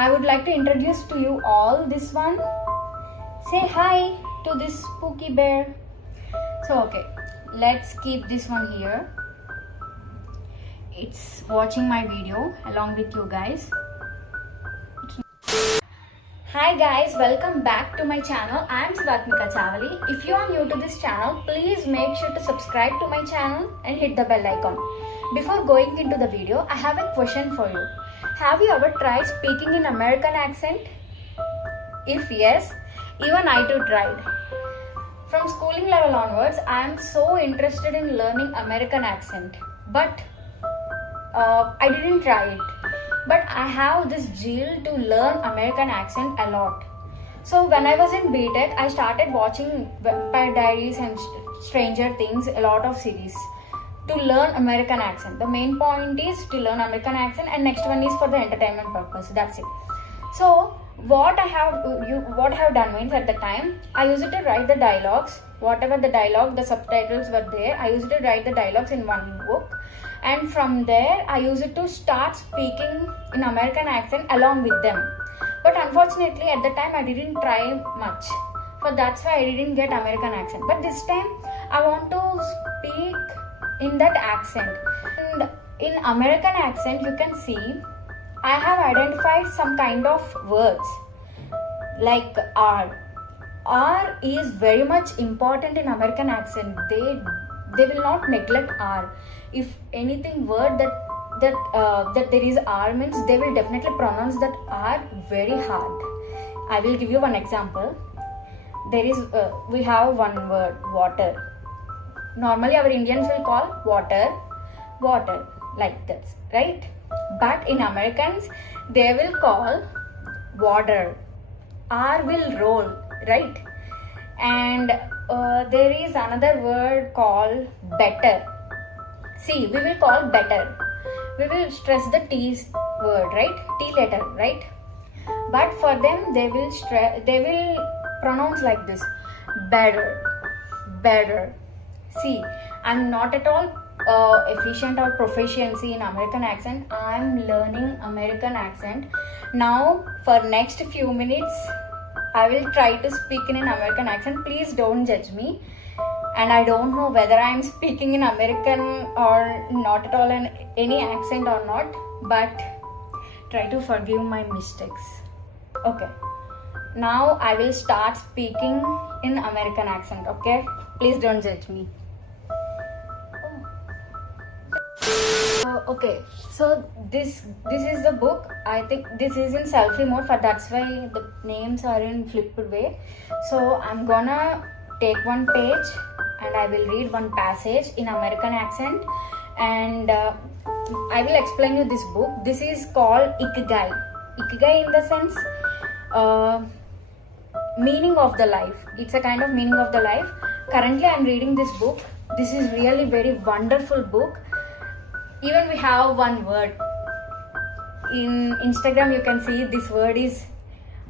I would like to introduce to you all this one. Say hi to this spooky bear. So okay, let's keep this one here. It's watching my video along with you guys. Hi guys, welcome back to my channel. I am Sivathmika Chavali. If you are new to this channel, please make sure to subscribe to my channel and hit the bell icon. Before going into the video, I have a question for you. Have you ever tried speaking in American accent? If yes, even I too tried. From schooling level onwards, I am so interested in learning American accent, but I didn't try it. But I have this zeal to learn American accent a lot. So when I was in BTech, I started watching Vampire Diaries and Stranger Things, a lot of series, to learn American accent. The main point is to learn American accent, and next one is for the entertainment purpose. That's it. So what I have done means, at the time I used to write the dialogues, whatever the dialogue, the subtitles were there. I used to write the dialogues in one book, and from there I used to start speaking in American accent along with them. But unfortunately at the time I didn't try much, so that's why I didn't get American accent. But this time I want to speak in that accent. And in American accent, you can see I have identified some kind of words like R. R is very much important in American accent. They will not neglect R. If anything word that there is R means, they will definitely pronounce that R very hard. I will give you one example. There is we have one word, water. Normally our Indians will call water like this, right? But in Americans they will call water. R will roll, right? And there is another word called better. See, we will call better. We will stress the T word, right? T letter, right? But for them they will pronounce like this, better. See, I'm not at all efficient or proficiency in American accent. I'm learning American accent. Now for next few minutes I will try to speak in an American accent. Please don't judge me. And I don't know whether I'm speaking in American or not at all in any accent or not, but try to forgive my mistakes. Okay. Now I will start speaking in American accent, okay? Please don't judge me. Okay, so this is the book. I think this is in selfie mode, for that's why the names are in flipped way. So I'm gonna take one page and I will read one passage in American accent, and I will explain you this book. This is called Ikigai. Ikigai in the sense meaning of the life. It's a kind of meaning of the life. Currently I'm reading this book. This is really very wonderful book. Even we have one word in Instagram, you can see this word is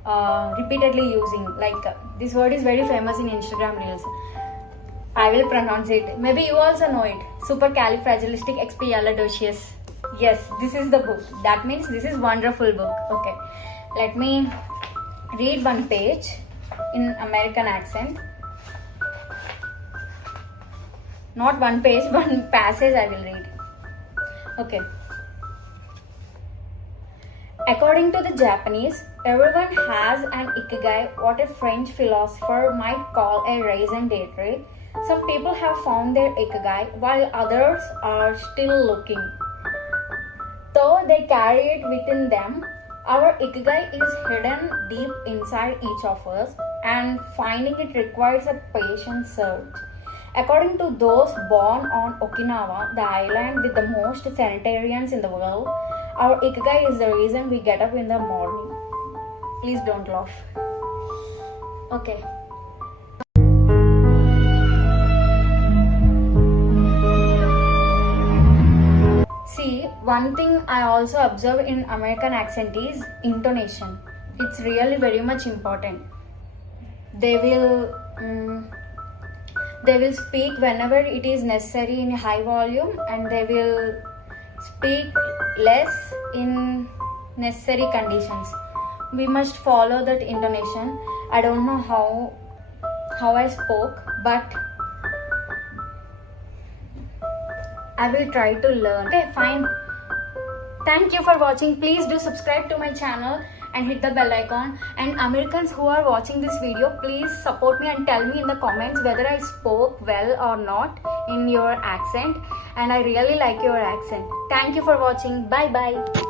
repeatedly using, like this word is very famous in Instagram reels. I will pronounce it. Maybe you also know it. Supercalifragilisticexpialidocious. Yes, this is the book. That means this is wonderful book. Okay, let me read one page in American accent. Not one page, one passage I will read. Okay. According to the Japanese, everyone has an ikigai, what a French philosopher might call a raison d'etre. Some people have found their ikigai while others are still looking. Though they carry it within them, our ikigai is hidden deep inside each of us, and finding it requires a patient search. According to those born on Okinawa, the island with the most sanitarians in the world, our ikigai is the reason we get up in the morning. Please don't laugh. Okay. See, one thing I also observe in American accent is intonation. It's really very much important. They will speak whenever it is necessary in high volume, and they will speak less in necessary conditions. we must follow that intonation. I don't know how I spoke, but I will try to learn. Okay, fine. Thank you for watching. Please do subscribe to my channel and hit the bell icon. And Americans who are watching this video, please support me and tell me in the comments whether I spoke well or not in your accent. And I really like your accent. Thank you for watching. Bye bye.